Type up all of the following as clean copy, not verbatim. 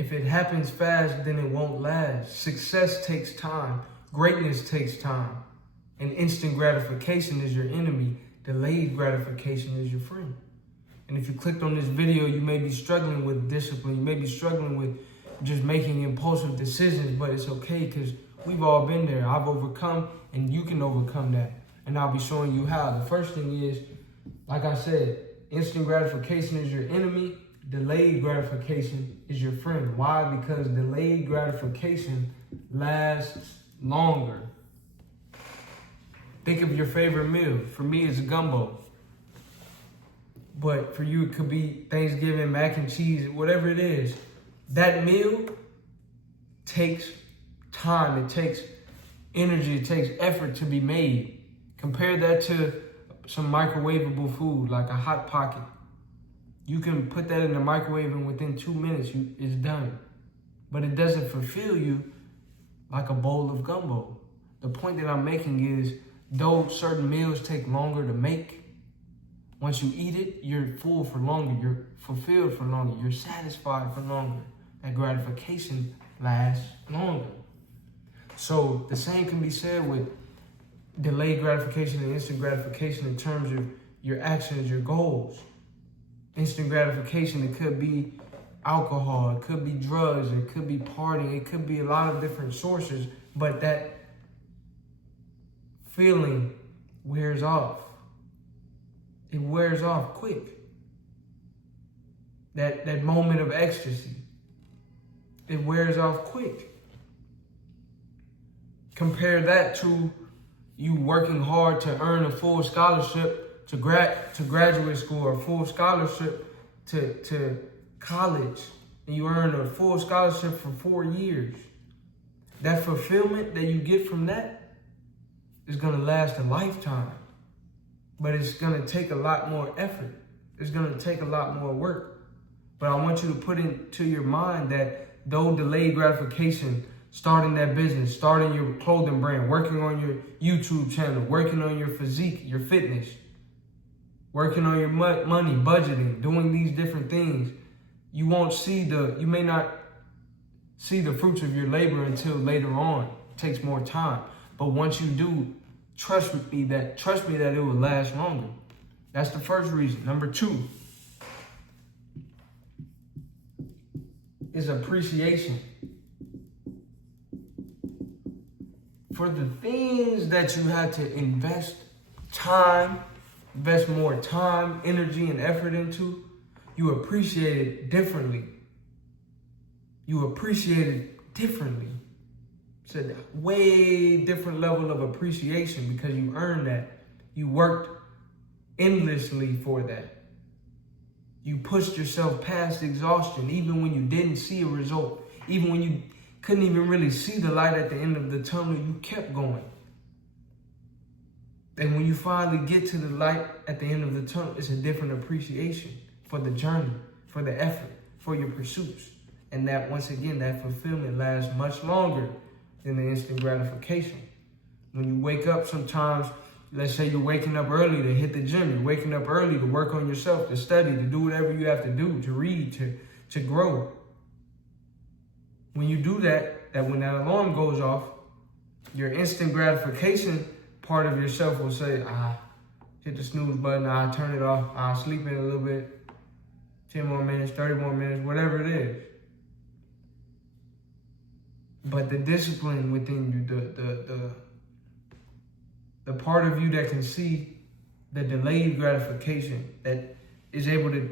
If it happens fast, then it won't last. Success takes time. Greatness takes time. And instant gratification is your enemy. Delayed gratification is your friend. And if you clicked on this video, you may be struggling with discipline. You may be struggling with just making impulsive decisions, but it's okay because we've all been there. I've overcome, and you can overcome that. And I'll be showing you how. The first thing is, like I said, instant gratification is your enemy. Delayed gratification is your friend. Why? Because delayed gratification lasts longer. Think of your favorite meal. For me, it's gumbo. But for you, it could be Thanksgiving, mac and cheese, whatever it is. That meal takes time. It takes energy. It takes effort to be made. Compare that to some microwavable food, like a Hot Pocket. You can put that in the microwave and within 2 minutes, it's done. But it doesn't fulfill you like a bowl of gumbo. The point that I'm making is, though certain meals take longer to make, once you eat it, you're full for longer. You're fulfilled for longer. You're satisfied for longer. That gratification lasts longer. So the same can be said with delayed gratification and instant gratification in terms of your actions, your goals. Instant gratification, it could be alcohol, it could be drugs, it could be partying, it could be a lot of different sources, but that feeling wears off. It wears off quick. That moment of ecstasy, it wears off quick. Compare that to you working hard to earn a full scholarship to graduate school, or full scholarship to college, and you earn a full scholarship for 4 years. That fulfillment that you get from that is going to last a lifetime, but it's going to take a lot more effort. It's going to take a lot more work. But I want you to put into your mind that though delayed gratification, starting that business, starting your clothing brand, working on your YouTube channel, working on your physique, your fitness, working on your money, budgeting, doing these different things, you may not see the fruits of your labor until later on. It takes more time. But once you do, trust me that it will last longer. That's the first reason. Number 2 is appreciation. For the things that you had to invest more time, energy, and effort into, you appreciate it differently. You appreciate it differently. It's a way different level of appreciation because you earned that. You worked endlessly for that. You pushed yourself past exhaustion, even when you didn't see a result, even when you couldn't even really see the light at the end of the tunnel, you kept going. And when you finally get to the light at the end of the tunnel, it's a different appreciation for the journey, for the effort, for your pursuits. And that, once again, that fulfillment lasts much longer than the instant gratification. When you wake up sometimes, let's say you're waking up early to hit the gym, you're waking up early to work on yourself, to study, to do whatever you have to do, to read, to grow. When you do that, when that alarm goes off, your instant gratification part of yourself will say, hit the snooze button, I'll turn it off, I'll sleep in a little bit, 10 more minutes, 30 more minutes, whatever it is. But the discipline within you, the part of you that can see the delayed gratification, that is able to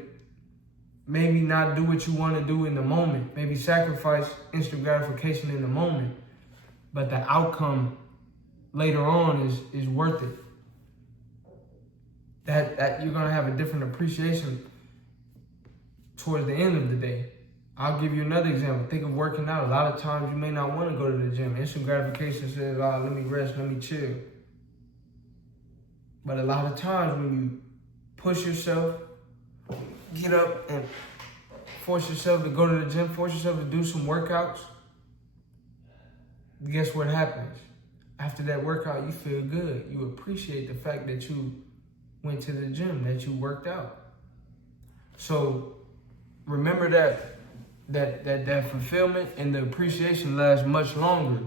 maybe not do what you want to do in the moment, maybe sacrifice instant gratification in the moment, but the outcome later on is worth it. That you're going to have a different appreciation towards the end of the day. I'll give you another example. Think of working out. A lot of times you may not want to go to the gym. Instant gratification says, let me rest, let me chill. But a lot of times when you push yourself, get up and force yourself to go to the gym, force yourself to do some workouts, guess what happens? After that workout, you feel good. You appreciate the fact that you went to the gym, that you worked out. So remember that that fulfillment and the appreciation lasts much longer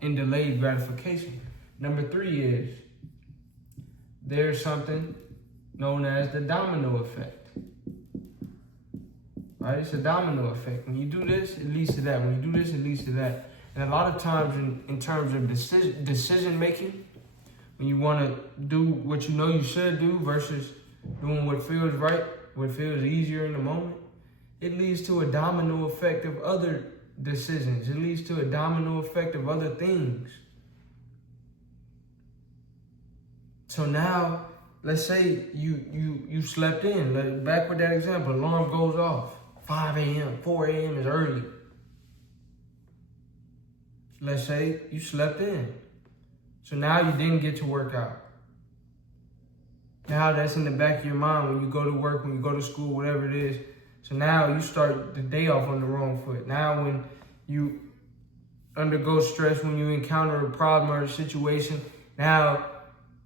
in delayed gratification. Number 3 is there's something known as the domino effect. Right? It's a domino effect. When you do this, it leads to that. When you do this, it leads to that. And a lot of times in terms of decision making, when you want to do what you know you should do versus doing what feels right, what feels easier in the moment, it leads to a domino effect of other decisions. It leads to a domino effect of other things. So now, let's say you slept in. Back with that example, alarm goes off. 5 a.m., 4 a.m. is early. Let's say you slept in. So now you didn't get to work out. Now that's in the back of your mind when you go to work, when you go to school, whatever it is. So now you start the day off on the wrong foot. Now when you undergo stress, when you encounter a problem or a situation, now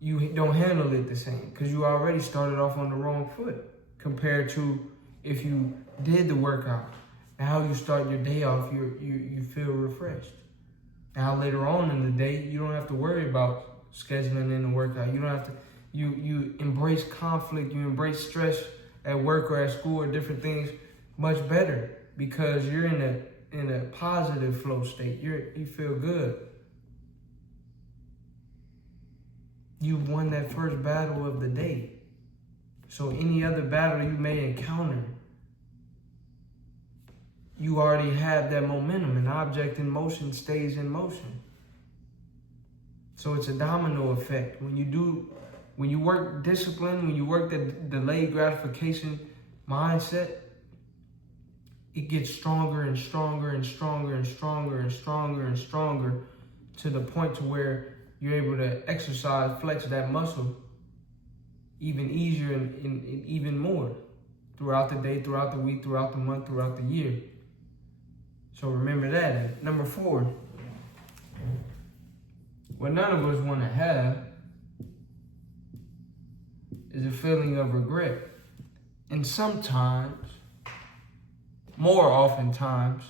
you don't handle it the same because you already started off on the wrong foot compared to if you did the workout. Now you start your day off, you feel refreshed. Now later on in the day, you don't have to worry about scheduling in the workout. You don't have to, you embrace conflict, you embrace stress at work or at school or different things much better because you're in a positive flow state. You feel good. You've won that first battle of the day. So any other battle you may encounter, you already have that momentum. An object in motion stays in motion. So it's a domino effect. When you work discipline, when you work the delayed gratification mindset, it gets stronger and stronger and stronger and stronger and stronger and stronger to the point to where you're able to exercise, flex that muscle even easier and even more throughout the day, throughout the week, throughout the month, throughout the year. So remember that. And number 4, what none of us want to have is a feeling of regret. And sometimes, more oftentimes,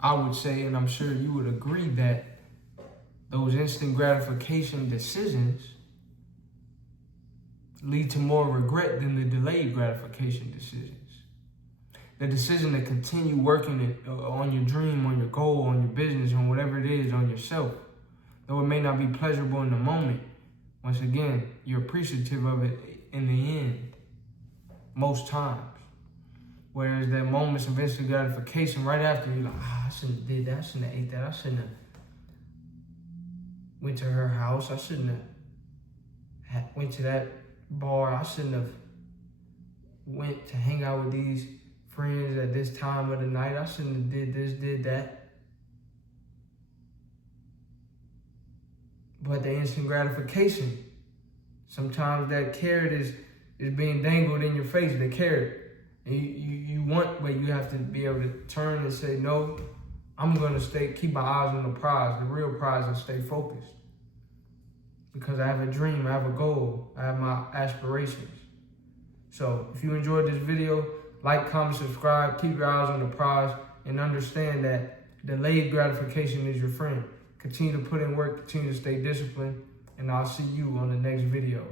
I would say, and I'm sure you would agree, that those instant gratification decisions lead to more regret than the delayed gratification decisions. The decision to continue working on your dream, on your goal, on your business, on whatever it is, on yourself. Though it may not be pleasurable in the moment, once again, you're appreciative of it in the end, most times. Whereas the moments of instant gratification, right after, you're like, I shouldn't have did that, I shouldn't have ate that, I shouldn't have went to her house, I shouldn't have went to that bar, I shouldn't have went to hang out with these friends at this time of the night, I shouldn't have did this, did that. But the instant gratification, sometimes that carrot is being dangled in your face, the carrot. And you want, but you have to be able to turn and say, no, I'm going to keep my eyes on the prize, the real prize, and stay focused. Because I have a dream, I have a goal, I have my aspirations. So if you enjoyed this video, like, comment, subscribe, keep your eyes on the prize, and understand that delayed gratification is your friend. Continue to put in work, continue to stay disciplined, and I'll see you on the next video.